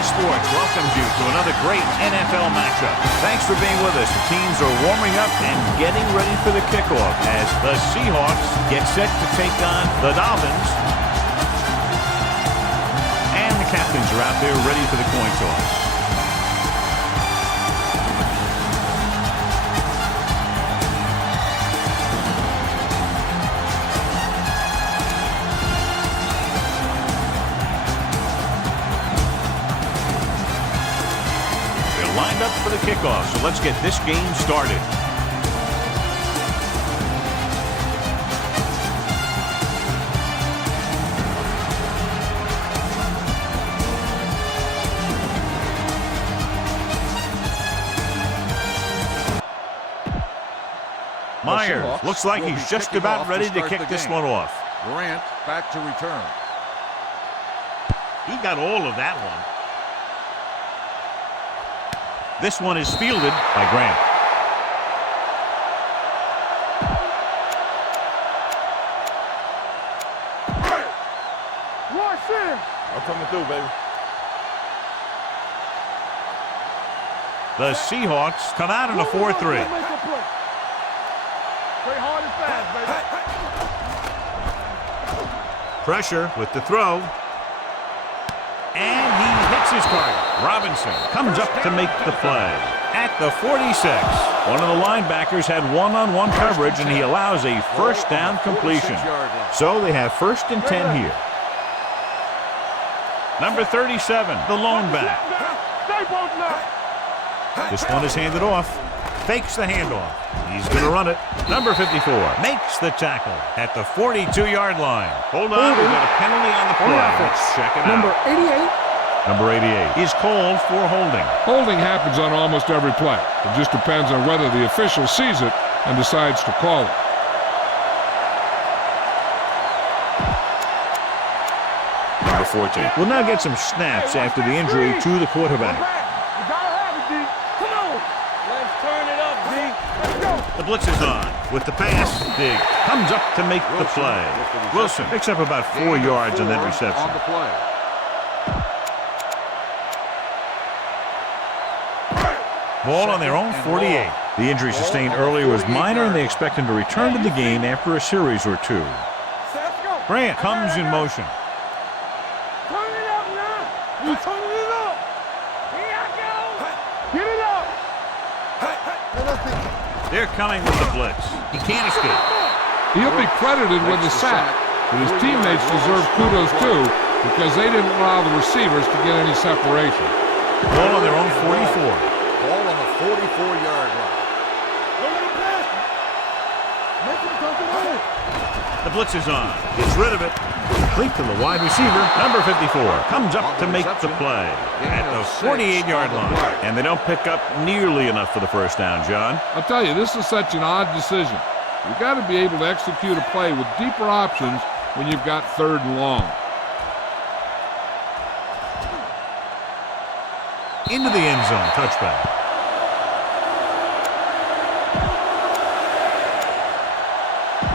Sports welcomes you to another great NFL matchup. Thanks for being with us. The teams are warming up and getting ready for the kickoff as the Seahawks get set to take on the Dolphins. And the captains are out there ready for the coin toss. Lined up for the kickoff, so let's get this game started. Myers looks like he's just about ready to kick this one off. Grant back to return. He got all of that one. This one is fielded by Grant. I'm coming through, baby. The Seahawks come out in a 4-3. Play hard and fast, baby. Pressure with the throw. And he hits his target. Robinson comes up to make the play at the 46. One of the linebackers had one-on-one coverage, and he allows a first down completion. So they have 1st and 10 here. Number 37, the lone back. This one is handed off. Fakes the handoff. He's going to run it. Number 54 makes the tackle at the 42-yard line. Hold on, we've got a penalty on the play. Let's check it out. Number 88. Number 88 is called for holding. Holding happens on almost every play. It just depends on whether the official sees it and decides to call it. Number 14 will now get some snaps after the injury to the quarterback. The blitz is on. With the pass, Dig comes up to make the play. Wilson picks up about 4 yards on that reception. On the play. Ball on their own 48. The injury sustained earlier was minor, and they expect him to return to the game after a series or two. Grant comes in motion. Turn it up now. You turn it up. Here I go. Get it up. They're coming with the blitz. He can't escape. He'll be credited with a sack, but his teammates deserve kudos too because they didn't allow the receivers to get any separation. Ball on their own 44. Ball on the 44-yard line. The blitz is on. Gets rid of it. Complete to the wide receiver. Number 54 comes up to make the play at the 48-yard line. And they don't pick up nearly enough for the first down, John. I'll tell you, this is such an odd decision. You've got to be able to execute a play with deeper options when you've got 3rd and long. Into the end zone. Touchback.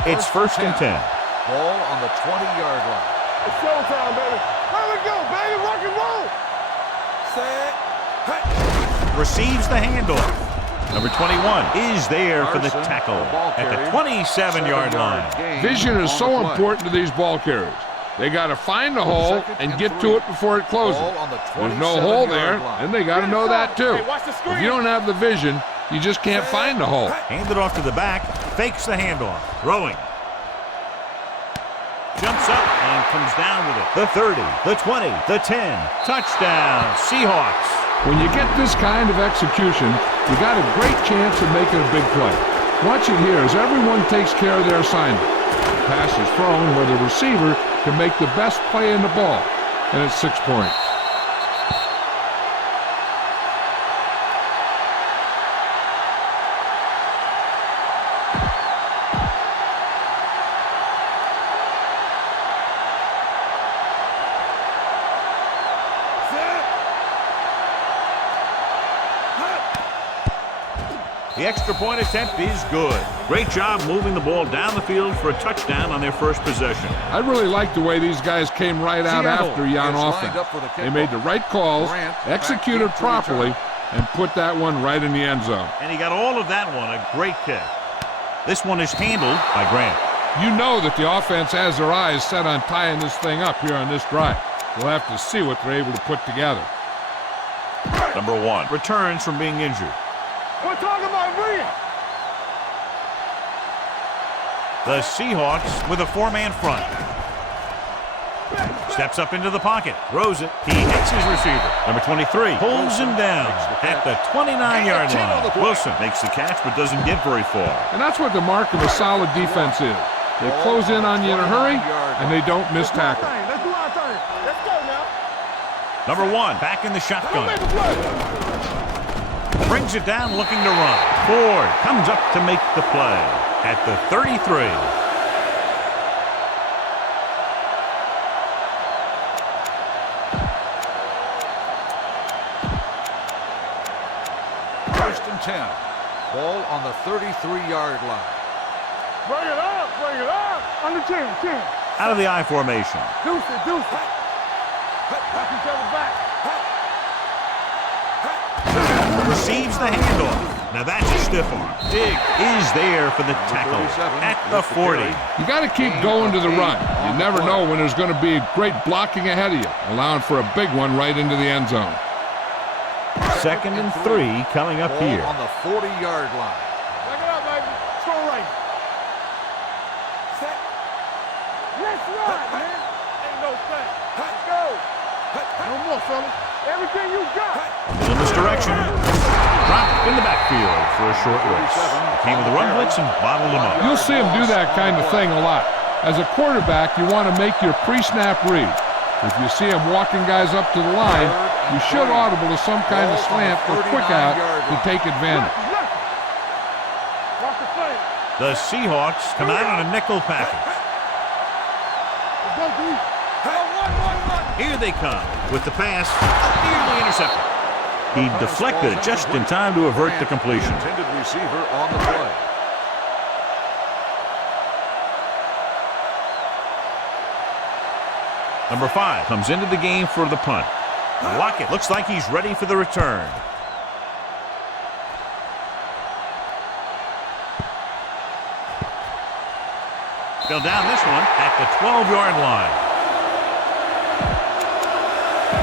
It's 1st and 10. Ball on the 20-yard line. It's showtime, baby. Here we go, baby. Rock and roll. Set. Hey. Receives the handoff. Number 21 is there for the tackle at the 27-yard line. Vision is so important to these ball carriers. They got to find the hole and get to it before it closes. There's no hole there, and they got to know that too. If you don't have the vision, you just can't find the hole. Handed off to the back, fakes the handoff, throwing. Jumps up and comes down with it. The 30, the 20, the 10. Touchdown, Seahawks. When you get this kind of execution, you got a great chance of making a big play. Watch it here as everyone takes care of their assignment. The pass is thrown where the receiver can make the best play in the ball, and it's 6 points. The extra point attempt is good. Great job moving the ball down the field for a touchdown on their first possession. I really like the way these guys came right out Seattle after you on offense. They made the right calls, executed properly, and put that one right in the end zone. And he got all of that one, a great kick. This one is handled by Grant. You know that the offense has their eyes set on tying this thing up here on this drive. We'll have to see what they're able to put together. Number 1 returns from being injured. We're talking about me. The Seahawks with a 4-man front. Steps up into the pocket, throws it. He hits his receiver. Number 23 pulls him down at the 29-yard line. Wilson makes the catch but doesn't get very far. And that's what the mark of a solid defense is. They close in on you in a hurry, and they don't miss tackle. Let's do our thing. Let's go now. Number 1 back in the shotgun. Brings it down looking to run. Ford comes up to make the play at the 33. First and 10. Ball on the 33-yard line. Bring it up. Bring it up. Under 10. Out of the I formation. Deuce it. Knock each other back. Receives the handoff. Now that's a stiff arm. Dig is there for the tackle at the 40. You got to keep going to the run. You never know when there's going to be great blocking ahead of you, allowing for a big one right into the end zone. 2nd and 3 coming up here. On the 40-yard line. Back it up, baby. Throw right. Set. Let's ride, man. Ain't no thing. Let's go. No more, fellas. Everything you got. In this direction. Dropped in the backfield for a short race. Came with a run blitz and bottled him up. You'll see him do that kind of thing a lot. As a quarterback, you want to make your pre-snap read. If you see him walking guys up to the line, you should audible to some kind of slant or quick out to take advantage. Watch the play. The Seahawks come out on a nickel package. Let's go, D. Run. Here they come with the pass, nearly intercepted. He deflected it just in time to avert the completion. Intended receiver on the play. Number 5 comes into the game for the punt. Lockett looks like he's ready for the return. They'll down this one at the 12-yard line.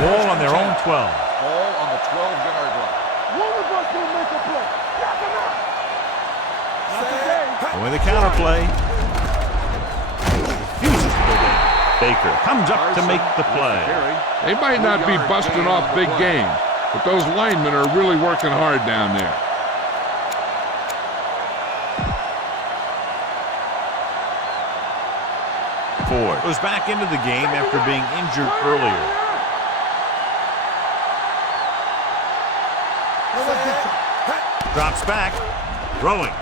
Ball on their own 12. Ball on the 12-yard line. One of us will make a play. Knock him out. Not today. Going the counter play. Refuses to go down. Baker comes up to make the play. They might not be busting off big games, but those linemen are really working hard down there. Ford goes back into the game after being injured earlier. Drops back, throwing.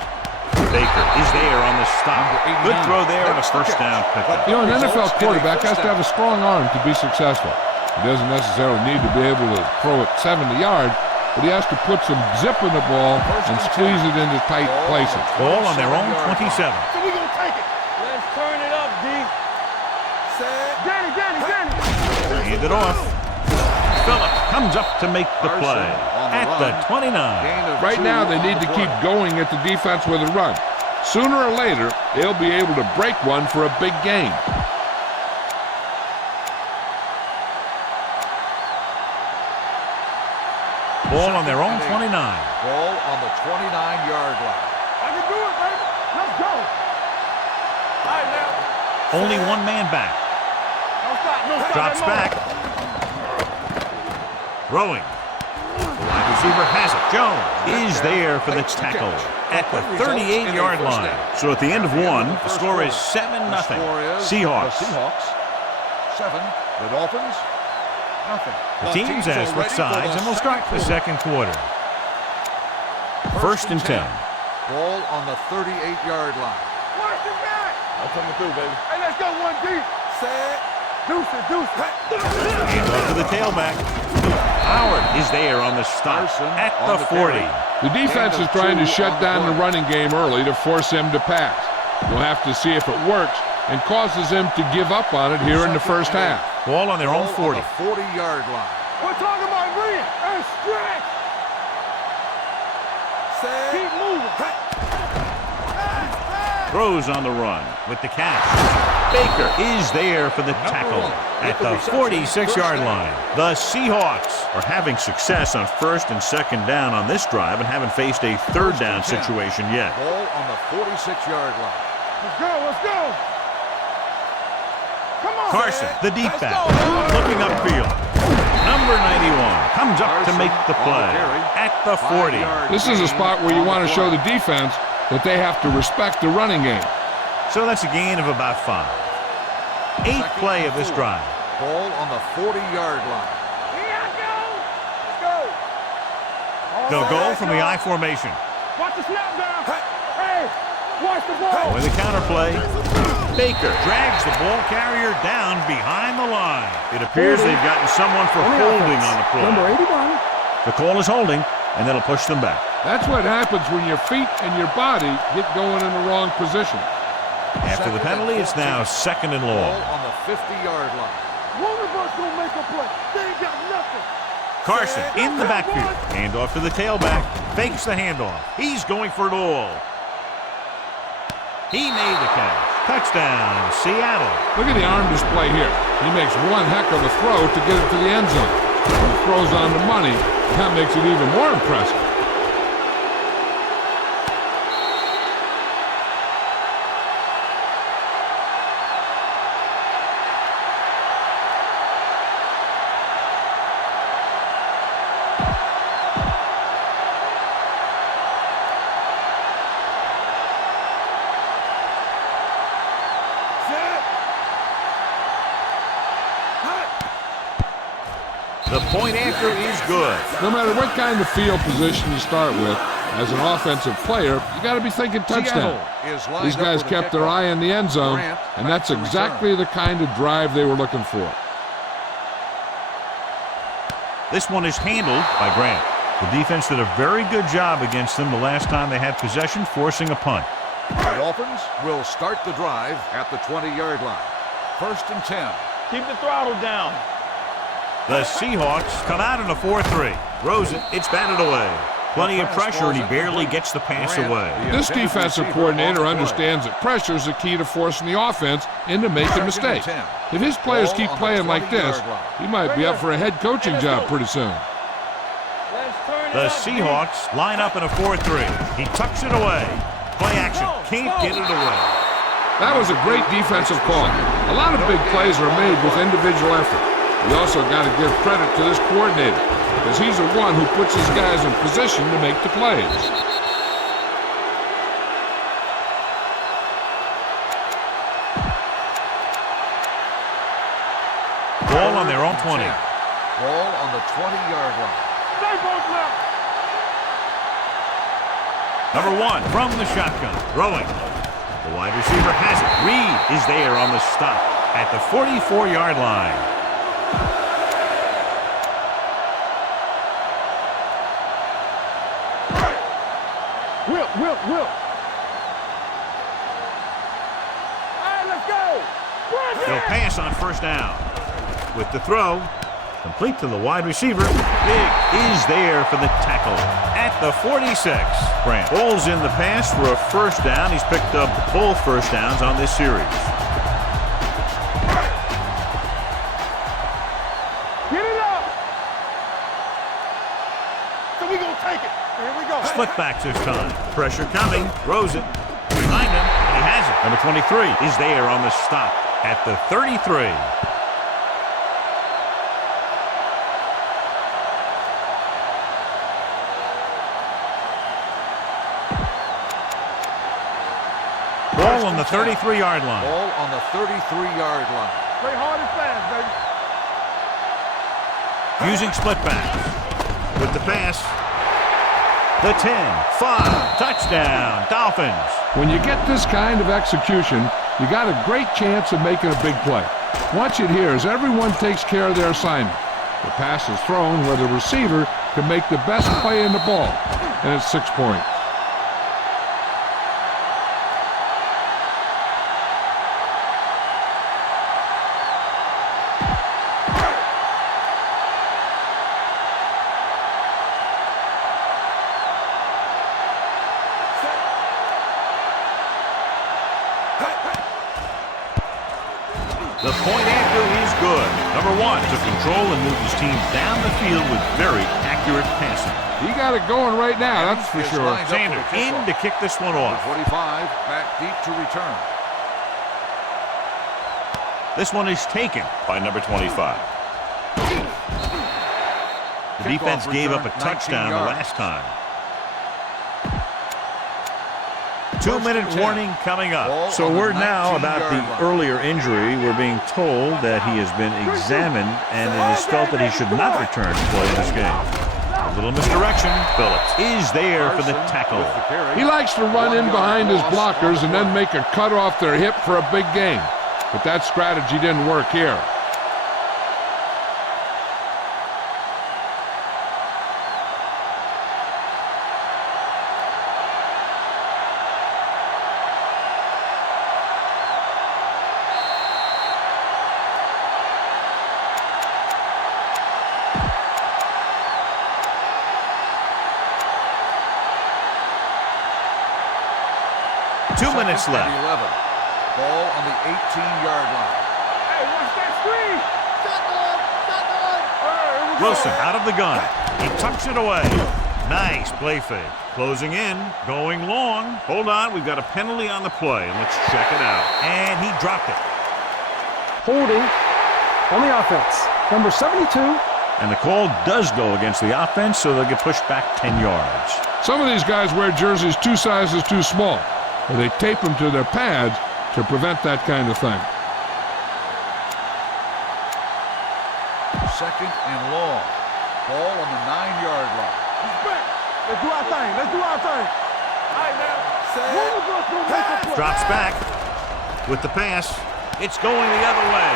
Baker is there on the stop. Good throw there and a first down pickup. You know, an NFL quarterback has to have a strong arm to be successful. He doesn't necessarily need to be able to throw it 70 yards, but he has to put some zip in the ball and squeeze it into tight places. Ball on their own 27. So we're going to take it. Let's turn it up, D. Danny. Hand it off. Phillips comes up to make the play at the 29. Right now, they need to keep going at the defense with a run. Sooner or later, they'll be able to break one for a big gain. Ball on their own 29. Ball on the 29-yard line. I can do it, baby. Let's go. All right, now. Only one man back. No stop. Drops back. Throwing. The wide receiver has it. Jones is there for the tackle at the 38-yard line. So at the end of one, the score is 7-0. Seahawks. The Seahawks 7. The Dolphins nothing. The teams have switched sides and will start the second quarter. First and 10. Ball on the 38-yard line. Watch it back. I'm coming through, baby. Hey, let's go one deep. Set. Deuce it. Hand off to the tailback. Howard is there on the stop at the 40. The defense is trying to shut down the running game early to force him to pass. We'll have to see if it works and causes him to give up on it here in the first half. Ball on their own 40. 40-yard line. We're talking about read and stretch. Keep moving. Throws on the run with the catch. Baker is there for the tackle at the 46-yard line. The Seahawks are having success on first and second down on this drive and haven't faced a third down situation yet. Ball on the 46-yard line. Let's go, let's go. Come on, Carson, man. the deep back, looking upfield. Number 91 comes up to make the play at the 40. This is a spot where you want to show the defense that they have to respect the running game. So that's a gain of about 5. Eighth play of this drive. Ball on the 40-yard line. Here I go. Let's go. They'll go from the I formation. Watch the snap down. Hey, watch the ball. With a counterplay, Baker drags the ball carrier down behind the line. It appears they've gotten someone for holding on the play. Number 81. The call is holding, and that'll push them back. That's what happens when your feet and your body get going in the wrong position. After the penalty, it's now second and long. Ball on the 50-yard line. One of us gonna make a play. They ain't got nothing. Carson in the backfield. Handoff to the tailback. Fakes the handoff. He's going for it all. He made the catch. Touchdown, Seattle. Look at the arm display here. He makes one heck of a throw to get it to the end zone. When he throws on the money, that makes it even more impressive. The point after is good. No matter what kind of field position you start with, as an offensive player, you got to be thinking touchdown. These guys kept their eye on the end zone, and that's exactly the kind of drive they were looking for. This one is handled by Grant. The defense did a very good job against them the last time they had possession, forcing a punt. The Dolphins will start the drive at the 20-yard line. First and 10. Keep the throttle down. The Seahawks come out in a 4-3. Throws it. It's batted away. Plenty of pressure, and he barely gets the pass away. This defensive coordinator understands that pressure is the key to forcing the offense into making mistakes. If his players keep playing like this, he might be up for a head coaching job pretty soon. The Seahawks line up in a 4-3. He tucks it away. Play action. Can't get it away. That was a great defensive call. A lot of big plays are made with individual effort. We also got to give credit to this coordinator, because he's the one who puts his guys in position to make the plays. Ball on their own 20. Ball on the 20-yard line. Stay both left. Number 1 from the shotgun. Throwing. The wide receiver has it. Reed is there on the stop at the 44-yard line. Will. Hey, let's go. They'll pass on first down. With the throw, complete to the wide receiver. Big is there for the tackle at the 46. Grant pulls in the pass for a first down. He's picked up both first downs on this series. Get it up. So we gonna take it. Here we go. Split backs this time. Pressure coming. Throws it. Behind him. And he has it. Number 23 is there on the stop at the 33. Ball on the 33-yard line. Ball on the 33-yard line. Play hard and fast, baby. Using split backs. With the pass. The 10, 5, touchdown, Dolphins. When you get this kind of execution, you got a great chance of making a big play. Watch it here as everyone takes care of their assignment. The pass is thrown where the receiver can make the best play in the ball, and it's 6 points. The point after is good. Number 1 took control and moved his team down the field with very accurate passing. He got it going right now, that's for sure. Sanders in to kick this one off. 45, back deep to return. This one is taken by number 25. The defense gave up a touchdown the last time. 2-minute warning coming up. So word now about the earlier injury. We're being told that he has been examined and it is felt that he should not return to play in this game. A little misdirection. Phillips is there for the tackle. He likes to run in behind his blockers and then make a cut off their hip for a big gain. But that strategy didn't work here. Two minutes left. 11. Ball on the 18-yard line. Hey, watch that screen. Shotgun. Wilson out of the gun. He tucks it away. Nice play fake. Closing in. Going long. Hold on. We've got a penalty on the play. Let's check it out. And he dropped it. Holding on the offense. Number 72. And the call does go against the offense, so they'll get pushed back 10 yards. Some of these guys wear jerseys 2 sizes too small, or they tape them to their pads to prevent that kind of thing. Second and long. Ball on the 9-yard line. Let's do our thing. Let's do our thing. All right, now. Drops back with the pass. It's going the other way.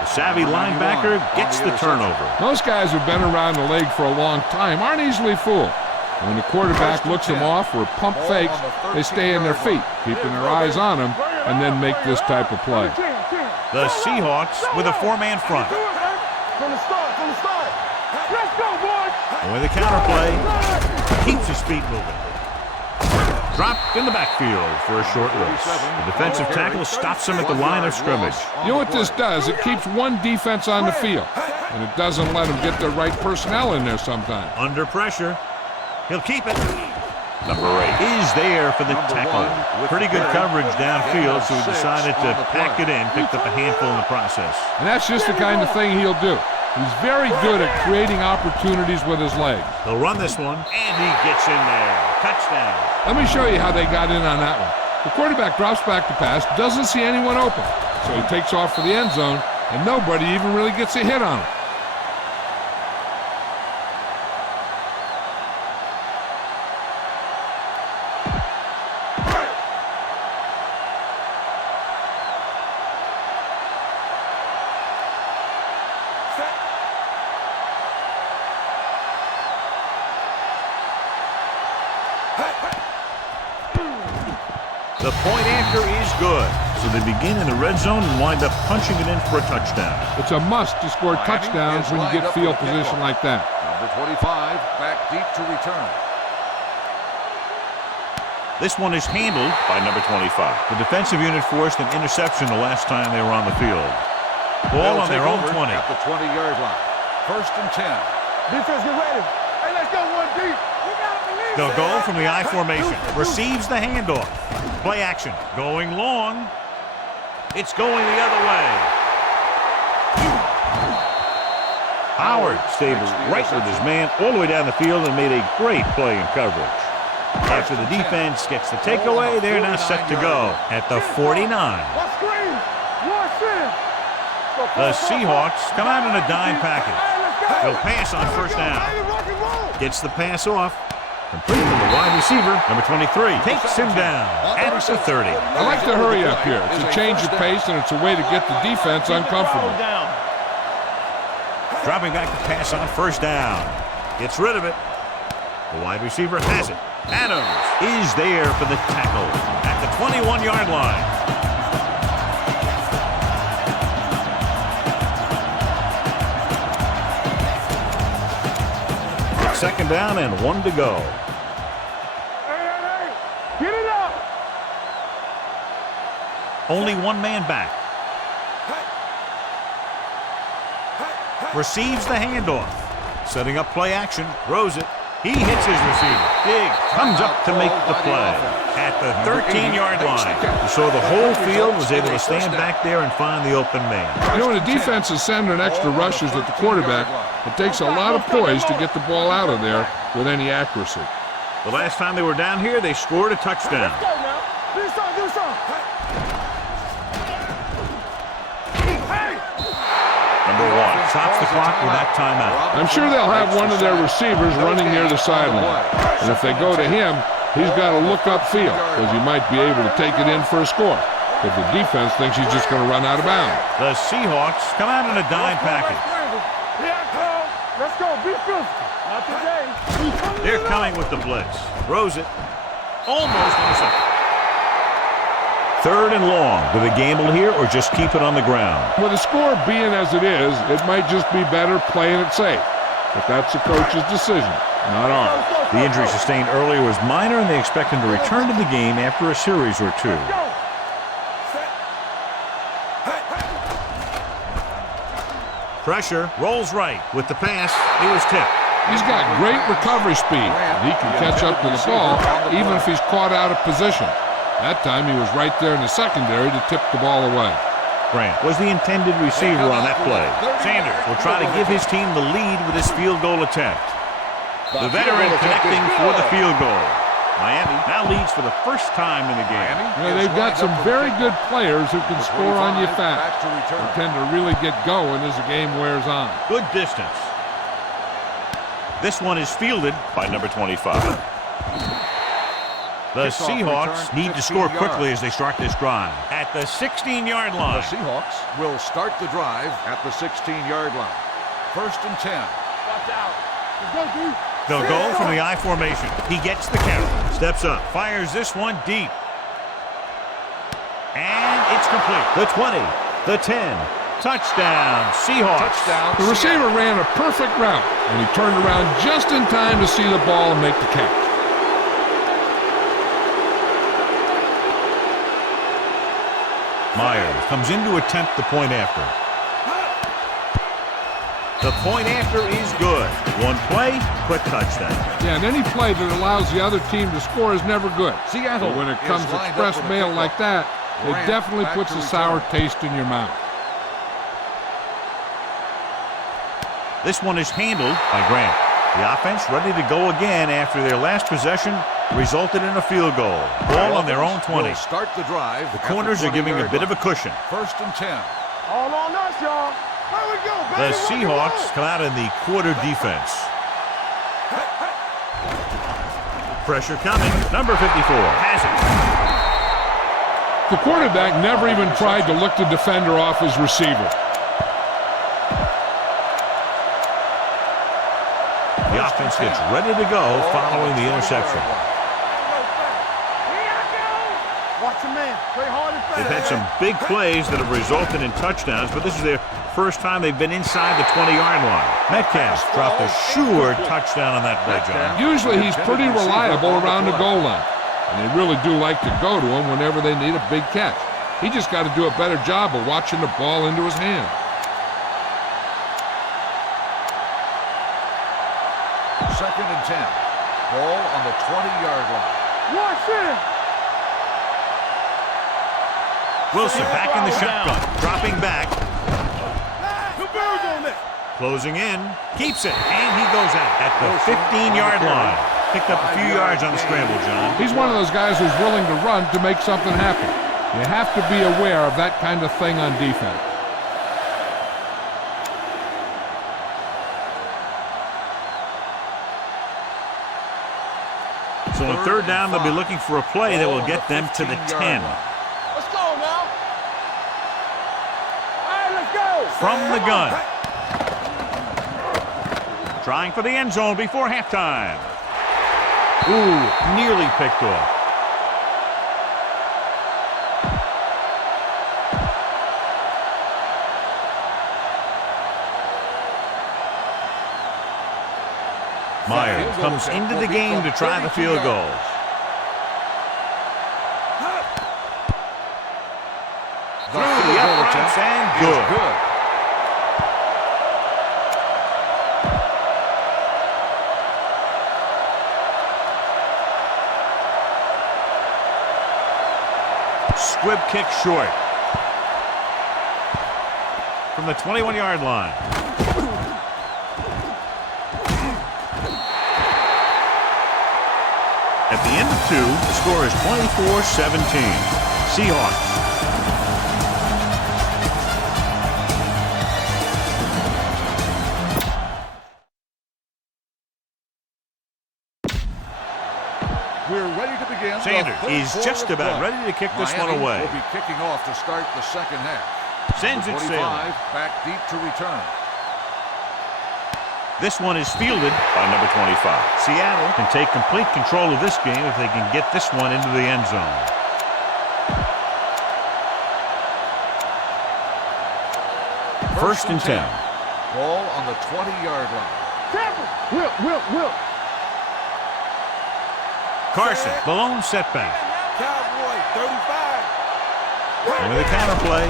The savvy linebacker gets the turnover. Most guys who've been around the league for a long time aren't easily fooled. When the quarterback looks them off or pump fakes, they stay in their feet, keeping their eyes on them, and then make this type of play. The Seahawks with a 4-man front. From the start. Let's go, boys. And with a counterplay, keeps his feet moving. Dropped in the backfield for a short release. The defensive tackle stops him at the line of scrimmage. You know what this does? It keeps one defense on the field, and it doesn't let them get the right personnel in there sometimes. Under pressure, he'll keep it. Number 8 is there for the tackle. Pretty good coverage downfield, so he decided to pack it in, picked up a handful in the process. And that's just the kind of thing he'll do. He's very good at creating opportunities with his legs. He'll run this one, and he gets in there. Touchdown. Let me show you how they got in on that one. The quarterback drops back to pass, doesn't see anyone open, so he takes off for the end zone, and nobody even really gets a hit on him. The point after is good. So they begin in the red zone and wind up punching it in for a touchdown. It's a must to score touchdowns when you get field position like that. Number 25, back deep to return. This one is handled by number 25. The defensive unit forced an interception the last time they were on the field. Ball on their own 20. At the 20-yard line. First and 10. Defense, get ready. Hey, let's go one deep. They'll go from the I formation. Receives the handoff. Play action. Going long. It's going the other way. Howard stayed right with his man all the way down the field and made a great play in coverage. After the defense gets the takeaway, they're now set to go at the 49. The Seahawks come out in a dime package. They'll pass on first down. Gets the pass off. Complete from the wide receiver. Number 23 takes him down at the 30. I like to hurry up here. It's a change of pace, and it's a way to get the defense uncomfortable. Dropping back to pass on first down. Gets rid of it. The wide receiver has it. Adams is there for the tackle at the 21-yard line. It's second down and 1 to go. Hey. Get it up. Only one man back. Receives the handoff. Setting up play action. Throws it. He hits his receiver. Diggs comes up to make the play at the 13-yard line. So the whole field was able to stand back there and find the open man. You know, when the defense is sending extra rushers at the quarterback, it takes a lot of poise to get the ball out of there with any accuracy. The last time they were down here, they scored a touchdown. Let's go now. Do something. Number 1 stops the clock with that timeout. I'm sure they'll have one of their receivers running near the sideline. And if they go to him, he's got to look upfield, because he might be able to take it in for a score. If the defense thinks he's just going to run out of bounds. The Seahawks come out in a dime package. Let's go. Be physical. Not today. They're coming with the blitz. Throws it. Almost intercepted. Third and long. Do they gamble here or just keep it on the ground? With the score being as it is, it might just be better playing it safe. But that's the coach's decision, not ours. The injury sustained earlier was minor, and they expect him to return to the game after a series or two. Pressure, rolls right. With the pass, he was tipped. He's got great recovery speed, and he can catch up to the ball even if he's caught out of position. That time he was right there in the secondary to tip the ball away. Grant was the intended receiver on that play. Sanders will try to give his team the lead with his field goal attempt. The veteran connecting for the field goal. Miami now leads for the first time in the game. You know, they've got some very good players who can score on you fast. They tend to really get going as the game wears on. Good distance. This one is fielded by number 25. The Seahawks need to score quickly as they start this drive at the 16-yard line. The Seahawks will start the drive at the 16-yard line. First and 10. Watch out. Let's go, dude. They'll go from the I formation. He gets the carry. Steps up. Fires this one deep. And it's complete. The 20. The 10. Touchdown. Seahawks. Touchdown. The receiver ran a perfect route, and he turned around just in time to see the ball and make the catch. Myers comes in to attempt the point after. The point after is good. One play, quick touchdown. Yeah, and any play that allows the other team to score is never good. Seattle But when it comes is to lined express up with mail the like that, it Grant definitely back puts to a sour return. taste in your mouth. This one is handled by Grant. The offense ready to go again after their last possession resulted in a field goal. Ball on their own 20. Will start the drive. The corners are giving a bit of a cushion. First and 10. All on us, y'all. There we go, baby. The Rock and Seahawks roll. come out in the quarter defense. Pressure coming. Number 54 has it. The quarterback never even tried to look the defender off his receiver. The offense gets ready to go following the interception. Watch your man. Play hard and fast. They've had some big plays that have resulted in touchdowns, but this is their first time they've been inside the 20-yard line. Metcalf dropped a sure touchdown on that play, John. Usually he's pretty reliable around the goal line, and they really do like to go to him whenever they need a big catch. He just got to do a better job of watching the ball into his hand. Second and 10. Ball on the 20-yard line. Watch it. Wilson back in the shotgun, dropping back, Two birds on that. closing in, keeps it, and he goes out at the 15-yard line. Picked up a few yards on the scramble, John. He's one of those guys who's willing to run to make something happen. You have to be aware of that kind of thing on defense. So on third down, they'll be looking for a play that will get them to the 10. Let's go now. All right, let's go. From the gun. Trying for the end zone before halftime. Ooh, nearly picked off. Myers comes into the game to try the field goals. Through the uprights and good. Squib kick short. From the 21-yard line. At the end of 2, the score is 24-17. Seahawks. We're ready to begin. Sanders is just about ready to kick this one away. Will be kicking off to start the second half. Sends it sailing. Back deep to return. This one is fielded by number 25. Seattle can take complete control of this game if they can get this one into the end zone. First and 10. Ball on the 20-yard line. Will. Carson, the lone setback. Cowboy, 35. And with a counter play.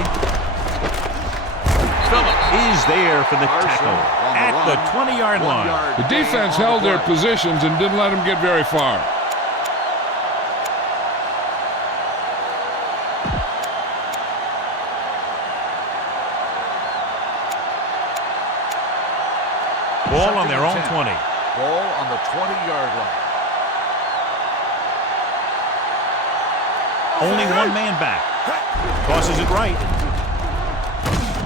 Phillips is there for the tackle at the 20-yard line. The defense held their positions and didn't let them get very far. Ball on their own 20. Ball on the 20-yard line. Only one man back. Tosses it right.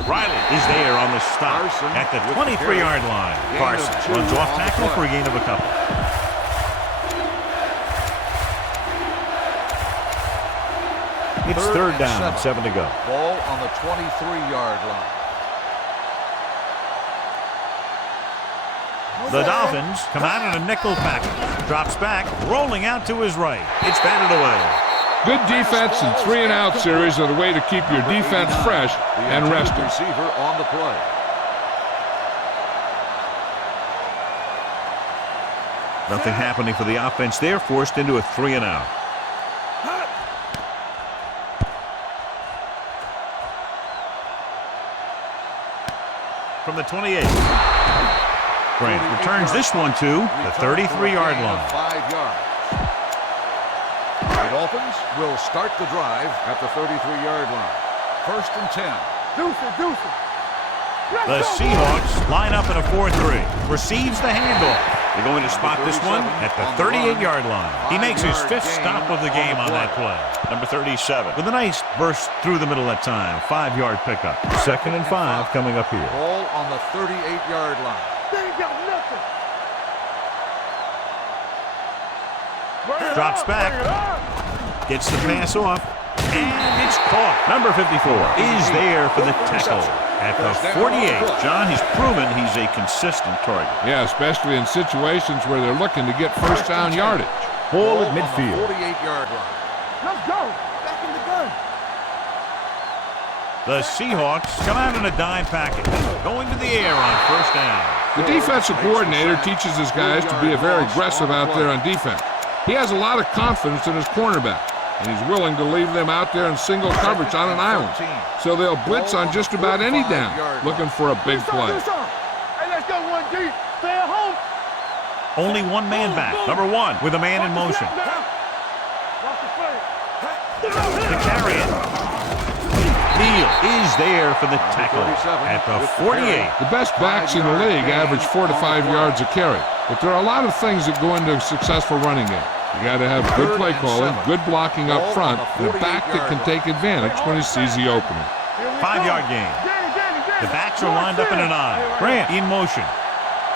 Riley is there on the stop at the 23-yard line. Carson runs off tackle for a gain of a couple. It's third down, 7 to go. Ball on the 23-yard line. The Dolphins come out in a nickel package. Drops back, rolling out to his right. It's batted away. Good defense and 3-and-out series are the way to keep your defense fresh and rested. Receiver on the play. Nothing happening for the offense there, forced into a 3-and-out. From the 28. Grant returns this one to the 33-yard line. 5 yards. The Dolphins will start the drive at the 33-yard line. First and 10. Deuce. The Seahawks line up in a 4-3. Receives the handoff. They're going to spot this one at the 38-yard line. He makes his 5th stop of the game on that play. Number 37 with a nice burst through the middle that time. 5-yard pickup. Second and 5 coming up here. Ball on the 38-yard line. They ain't got nothing. Drops back. Gets the pass off. And it's caught. Number 54 is there for the tackle at the 48. John, he's proven he's a consistent target. Yeah, especially in situations where they're looking to get first down yardage. Ball at midfield. 48-yard line. Let's go. Back in the gun. The Seahawks come out in a dime package. Going to the air on first down. The defensive coordinator teaches his guys to be very aggressive out there on defense. He has a lot of confidence in his cornerback, and he's willing to leave them out there in single coverage on an island. So they'll blitz on just about any down, looking for a big play. Hey, let's go 1 deep. Stay at home. Only one man back. Number 1 with a man in motion. Watch the play. To carry it. Neal is there for the tackle at the 48. The best backs in the league average 4 to 5 yards a carry, but there are a lot of things that go into a successful running game. You got to have good play calling, good blocking up front, and a back that can take advantage when he sees the opening. 5-yard gain. The backs are lined up in an eye. Grant in motion.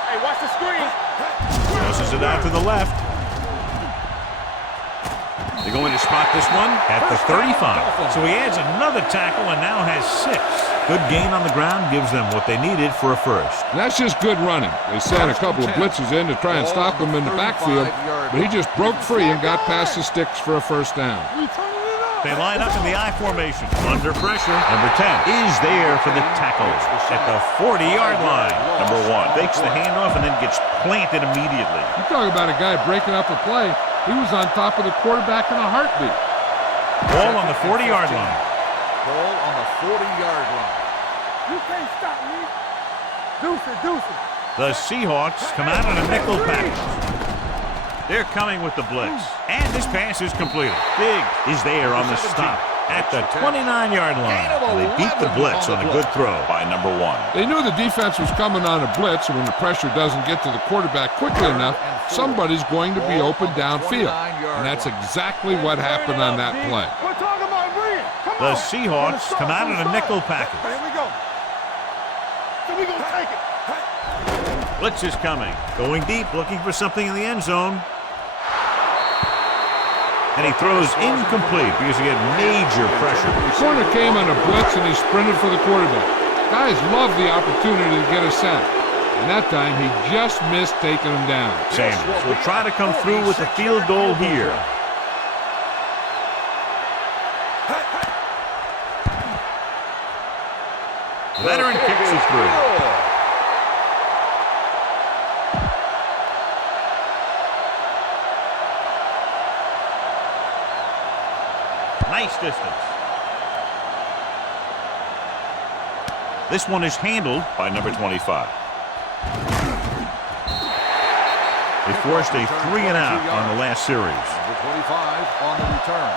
Hey, watch the screen. Tosses it out to the left. They're going to spot this one at the 35. So he adds another tackle and now has 6. Good gain on the ground gives them what they needed for a first. And that's just good running. They sent a couple of blitzes in to try and stop him in the backfield, but he just broke free and got past the sticks for a first down. They line up in the I formation. Under pressure. Number 10 is there for the tackle at the 40-yard line. Number 1 fakes the handoff and then gets planted immediately. You talk about a guy breaking up a play. He was on top of the quarterback in a heartbeat. Ball on the 40-yard line. Ball on the 40-yard line. You can't stop me. Deuce it. The Seahawks come out in a nickel package. They're coming with the blitz. And this pass is completed. Big is there on the stop at the 29-yard line. And they beat the blitz on a good throw by number 1. They knew the defense was coming on a blitz, and when the pressure doesn't get to the quarterback quickly enough, somebody's going to be open downfield. And that's exactly what happened on that play. We're talking about Brian. Come on. The Seahawks come out in a nickel package. Here we go. So we gonna take it. Blitz is coming. Going deep, looking for something in the end zone. And he throws incomplete because he had major pressure. The corner came on a blitz and he sprinted for the quarterback. Guys love the opportunity to get a sack. And that time he just missed taking him down. Sanders will try to come through with the field goal here. Veteran kicks it through. Nice distance. This one is handled by number 25. They forced a 3-and-out on the last series. Number 25 on the return.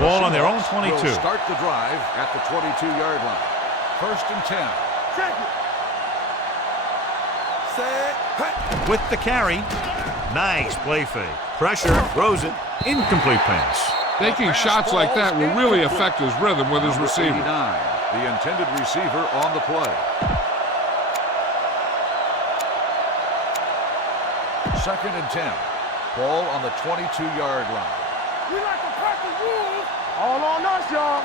Ball on their own 22. Will start the drive at the 22-yard line. 1st and 10. Check it. Set. With the carry. Nice play fake. Pressure, throws it. Incomplete pass. Taking shots like that will really affect his rhythm with his Number receiver. 89, the intended receiver on the play. 2nd and 10. Ball on the 22-yard line. We like to practice rules. All on us, y'all.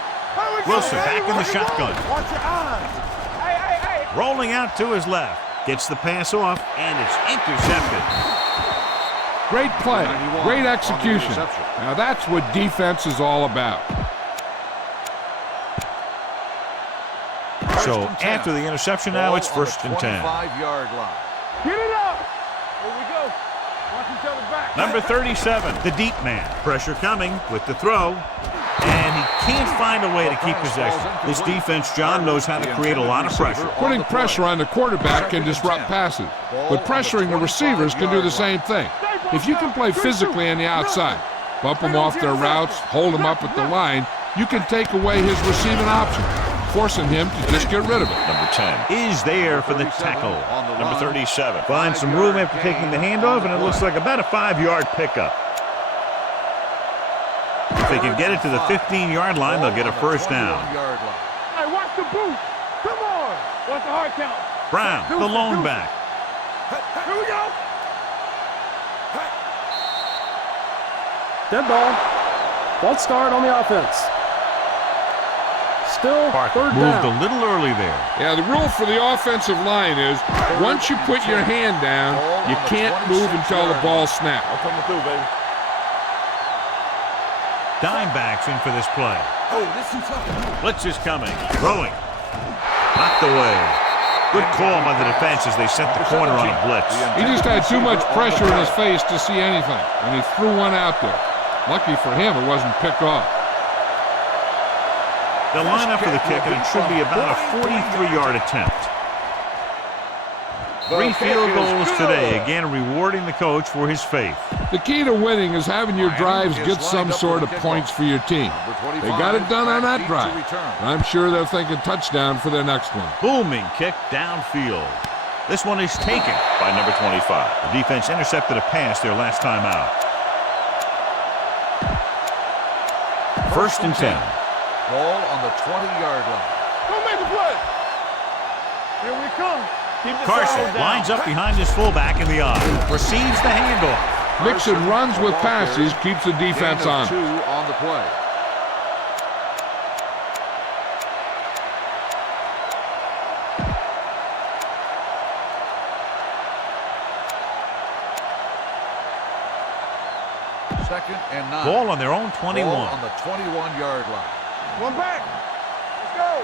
Wilson back in the shotgun. Watch your eyes. Hey. Rolling out to his left. Gets the pass off, and it's intercepted. Great play. 91 Great on the execution. interception. Now that's what defense is all about. So First and 10. after the interception, now it's Ball on 1st the and 10. 25-yard line. Get it up. Here we go. Watch each other back. Number 37, the deep man. Pressure coming with the throw. And he can't find a way to keep possession. This defense, John, knows how to create a lot of pressure. Putting pressure on the quarterback can disrupt passes, but pressuring the receivers can do the same thing. If you can play physically on the outside, bump them off their routes, hold them up at the line, you can take away his receiving option, forcing him to just get rid of it. Number 10 is there for the tackle. Number 37 finds some room after taking the handoff, and it looks like about a 5-yard pickup. If they can get it to the 15-yard line, they'll get a first down. Hey, watch the boot. Come on. Watch the hard count. Brown, the lone back. Here we go. Dead ball. False start on the offense. Still Parker third moved down. a little early there. Yeah, the rule for the offensive line is once you put your hand down, you can't move until the ball snaps. I'm coming through, baby. Dime backs in for this play. Oh, this is tough. Blitz is coming. Throwing. Knocked away. Good call by the defense as they sent the corner on a blitz. He just had too much pressure in his face to see anything, and he threw one out there. Lucky for him, it wasn't picked off. They'll line up for the kick, and it should be about a 43-yard attempt. 3 field goals today, again rewarding the coach for his faith. The key to winning is having your drives get some sort of points for your team. They got it done on that drive. And I'm sure they're thinking touchdown for their next one. Booming kick downfield. This one is taken by number 25. The defense intercepted a pass their last time out. 1st and 10. Ball on the 20-yard line. Don't make the play. Here we come. Carson lines up behind his fullback in the eye. Receives the handoff. Mixing runs with passes keeps the defense on. 2 on the play. Second and 9. Ball on their own 21. Ball on the 21-yard line. One back. Let's go.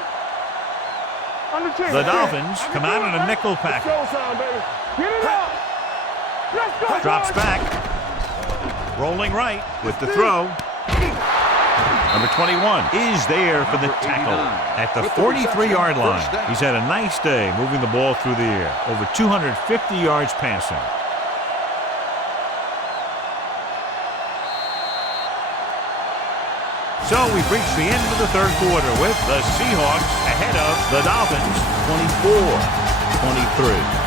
Under 10. The Dolphins come out in a nickel package. Showtime, baby. Get it up. Let's go. Drops back. Rolling right with the throw. Number 21 is there for the tackle at the 43-yard line. He's had a nice day moving the ball through the air. Over 250 yards passing. So we've reached the end of the third quarter with the Seahawks ahead of the Dolphins 24-23.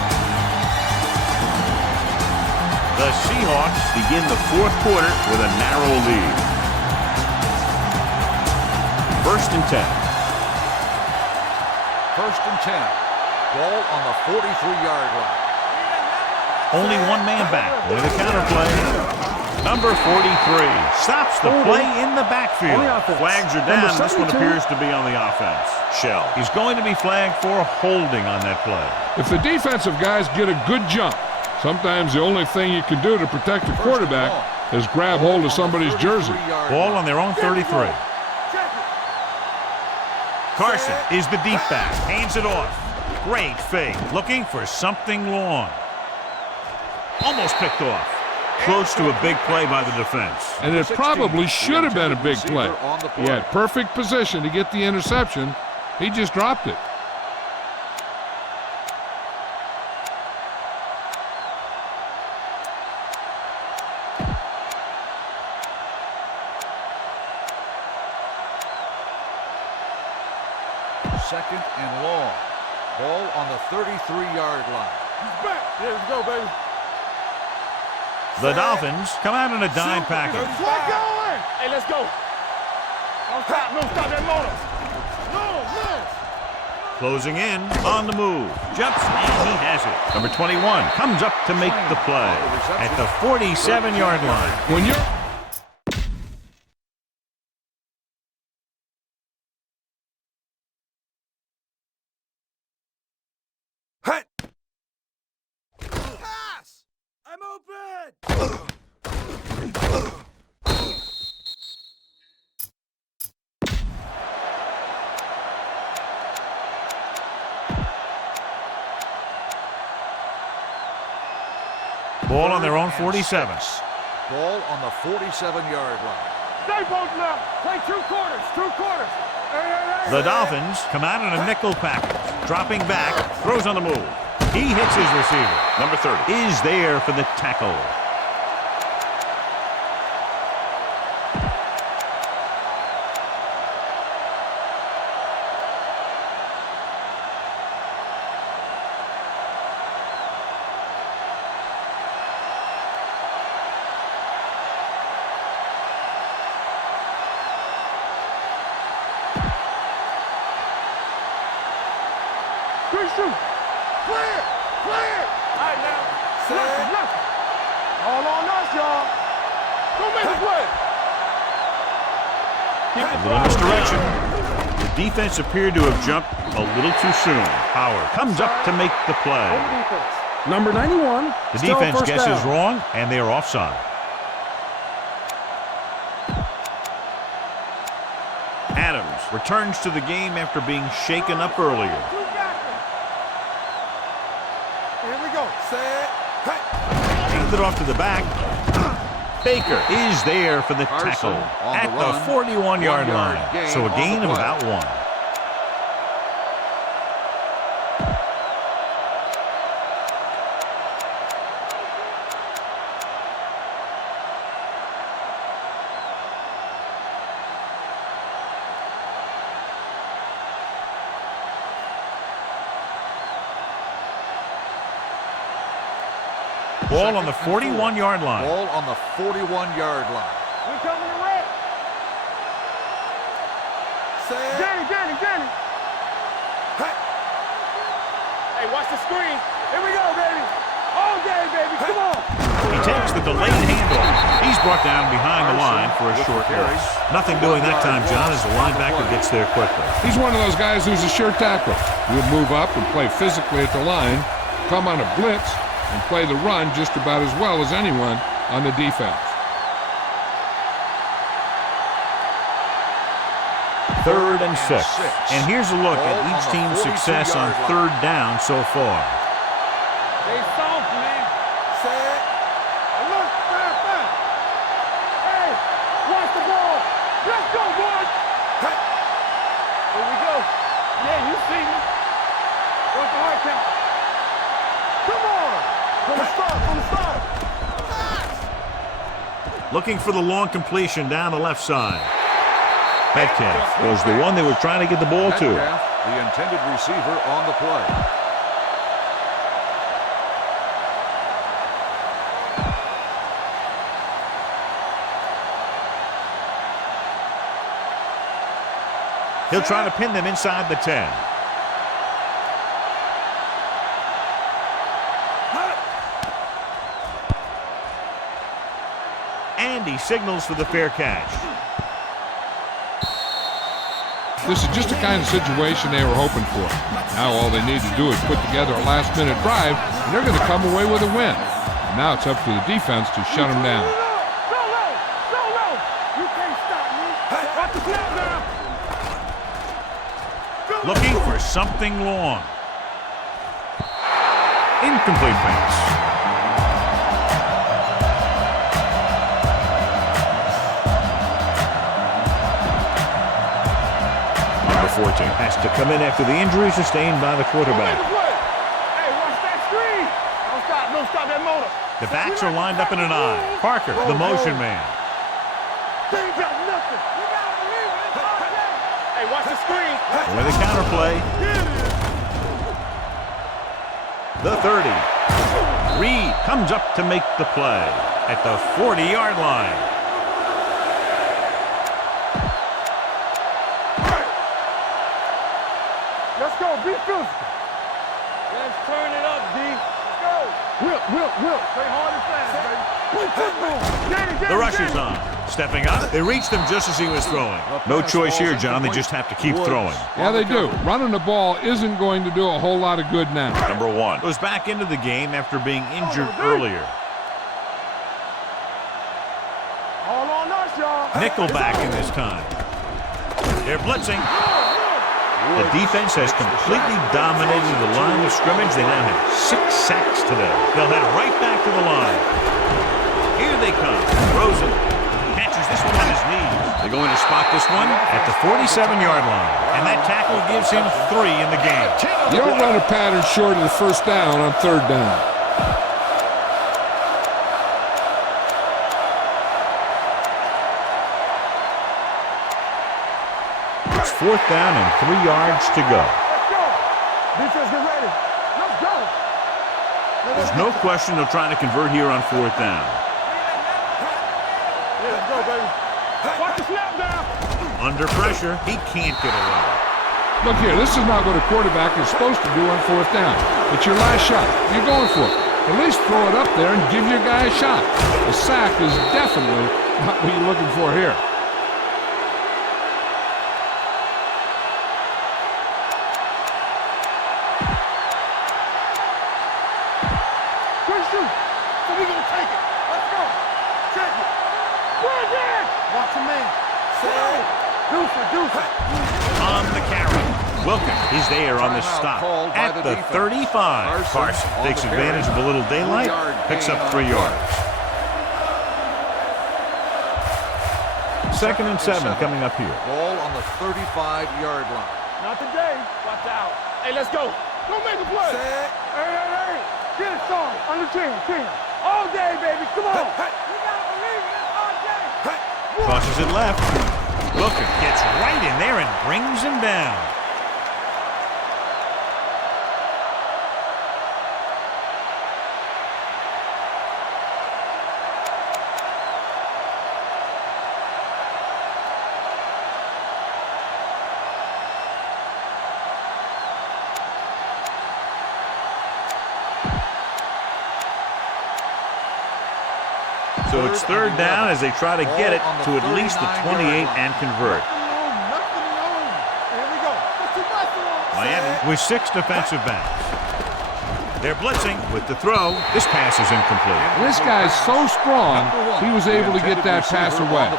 The Seahawks begin the fourth quarter with a narrow lead. First and 10. First and 10. Ball on the 43-yard line. Only one man back. With a counter play. Number 43 stops the play in the backfield. Flags are down. This one appears to be on the offense. Shell. He's going to be flagged for holding on that play. If the defensive guys get a good jump, sometimes the only thing you can do to protect the quarterback is grab hold of somebody's jersey. Ball on their own 33. Carson is the deep back. Hands it off. Great fake. Looking for something long. Almost picked off. Close to a big play by the defense. And it probably should have been a big play. He had perfect position to get the interception. He just dropped it. Second and long. Ball on the 33-yard line. He's back. There we go, baby. The Dolphins come out in a dime package. Let's go. Hey, let's go. Don't stop. No, stop that motor. No, man. Closing in on the move. Jumps and he has it. Number 21 comes up to make the play at the 47-yard line. When you're Pass. I'm open. Ball on their own 47. Ball on the 47-yard line. Stay posted now. Play 2 quarters. 2 quarters. Hey. The Dolphins come out in a nickel package. Dropping back, throws on the move. He hits his receiver. Number 30 is there for the tackle. Clear. Clear. All right, now. Left. All on us, y'all. Go make the play. A little misdirection. The defense appeared to have jumped a little too soon. Howard comes up to make the play. Number 91. The defense guesses wrong, and they are offside. Adams returns to the game after being shaken up earlier. Here we go. Set. Hey. Hands it off to the back. Baker is there for the tackle at the 41-yard line. So a gain of about 1. Ball on the 41-yard line. Ball on the 41-yard line. We coming to red. Johnny. Hey, watch the screen. Here we go, baby. All day, baby. Come on. He takes the delayed handoff. He's brought down behind the line for a short loss. Nothing doing that time, John, as the linebacker gets there quickly. He's one of those guys who's a sure tackler. He'll move up and play physically at the line, come on a blitz, and play the run just about as well as anyone on the defense. 3rd and 6. And here's a look at each team's success on 3rd down so far. Stay soft, man. Set. Look, fast. Hey, watch the ball. Let's go, boys. Here we go. Yeah, you see me. What's the hard count? Come on. From the start. Looking for the long completion down the left side. Metcalf was the one they were trying to get the ball to. Metcalf, the intended receiver on the play. He'll try to pin them inside the 10. And he signals for the fair catch. This is just the kind of situation they were hoping for. Now all they need to do is put together a last-minute drive, and they're going to come away with a win. And now it's up to the defense to shut them down. So low. You can't stop me. Watch the snap now. Looking for something long. Incomplete pass. Fortune has to come in after the injury sustained by the quarterback. Hey, watch that screen. Don't stop that motor. The backs are lined up in an eye. Parker, the motion man. They ain't got nothing. You gotta believe it. Hey, watch the screen. With the counterplay. The 30. Reed comes up to make the play at the 40-yard line. Let's go. Be physical. Let's turn it up, D. Let's go. Will. Play hard and fast, baby. Play football. The rush is on. Stepping up. They reached him just as he was throwing. No choice here, John. They just have to keep throwing. Yeah, they do. Running the ball isn't going to do a whole lot of good now. Number 1 goes back into the game after being injured earlier. All on us, y'all. Nickel back in this time. They're blitzing. The defense has completely dominated the line of scrimmage. They now have 6 sacks today. They'll head right back to the line. Here they come. Rosen catches this one on his knees. They're going to spot this one at the 47-yard line. And that tackle gives him 3 in the game. You don't run a pattern short of the first down on 3rd down. It's 4th down and 3 yards to go. Let's go. Defense, get ready. Let's go. There's no question they'll try to convert here on 4th down. Yeah, let's go, baby. Watch the snap down. Under pressure, he can't get away. Look here, this is not what a quarterback is supposed to do on 4th down. It's your last shot. You're going for it. At least throw it up there and give your guy a shot. The sack is definitely not what you're looking for here. We're going to take it. Let's go. Check it. Run there. Watch the man. Deuce it. On the carry. Wilkins is there on the stop at the 35. Carson takes advantage of a little daylight, picks up 3 yards. 2nd and 7 coming up here. Ball on the 35-yard line. Not today. Watch out. Hey, let's go. Go make a play. Hey. Get it started. Under 10. All day, baby. Come on. You gotta believe it. All day. Crosses it left. Wilkins gets right in there and brings him down. So it's third down as they try to get it to at least the 28 and convert. Miami with 6 defensive backs. They're blitzing with the throw. This pass is incomplete. This guy's so strong, he was able to get that pass away.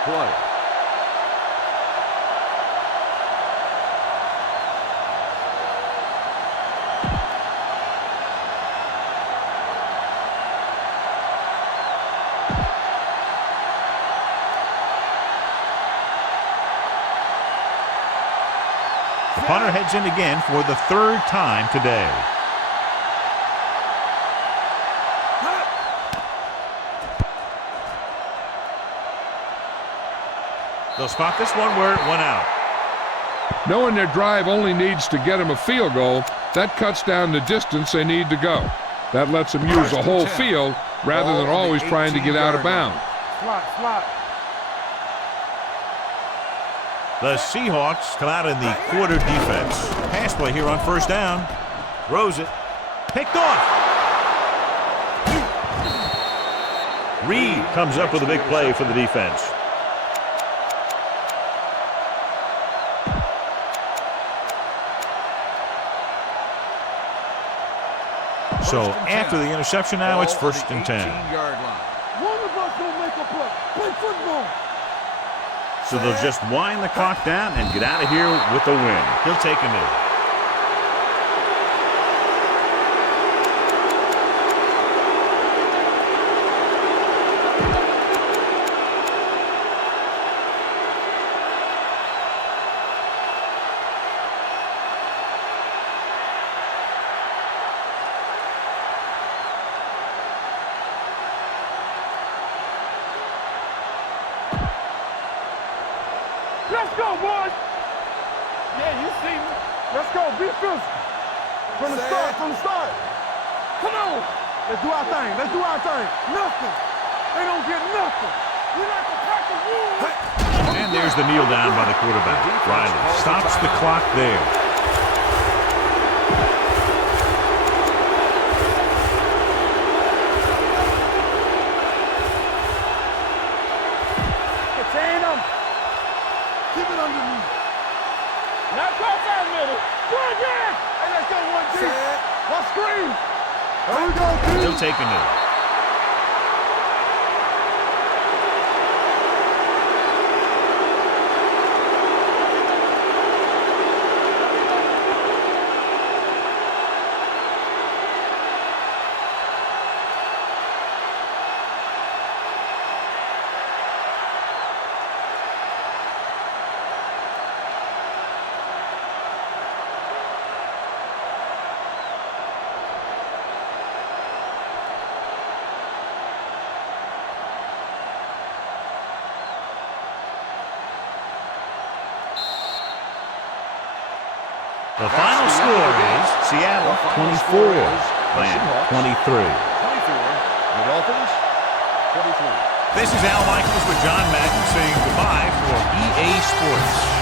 The punter heads in again for the 3rd time today. They'll spot this one where it went out. Knowing their drive only needs to get them a field goal, that cuts down the distance they need to go. That lets them use the whole field rather than always trying to get out of bounds. Slot. The Seahawks come out in the quarter defense. Pass play here on 1st down. Throws it. Picked off. Reed comes up with a big play for the defense. So after the interception now, it's 1st and 10. One of us will make a play. Play football. So they'll just wind the clock down and get out of here with a win. He'll take a knee. Let's go, boys. Yeah, you see me. Let's go. Be physical. From the start. Come on. Let's do our thing. Nothing. They don't get nothing. We like to practice rules. And there's the kneel down by the quarterback. Riley stops the clock there. Contain them. Keep it underneath. Now cross that middle. Go again. Hey, let's go 1 deep. One screen. There we go, dude. He'll take a knee. The final score is Seattle 24, Miami 23. The Dolphins 23. This is Al Michaels with John Madden saying goodbye for EA Sports.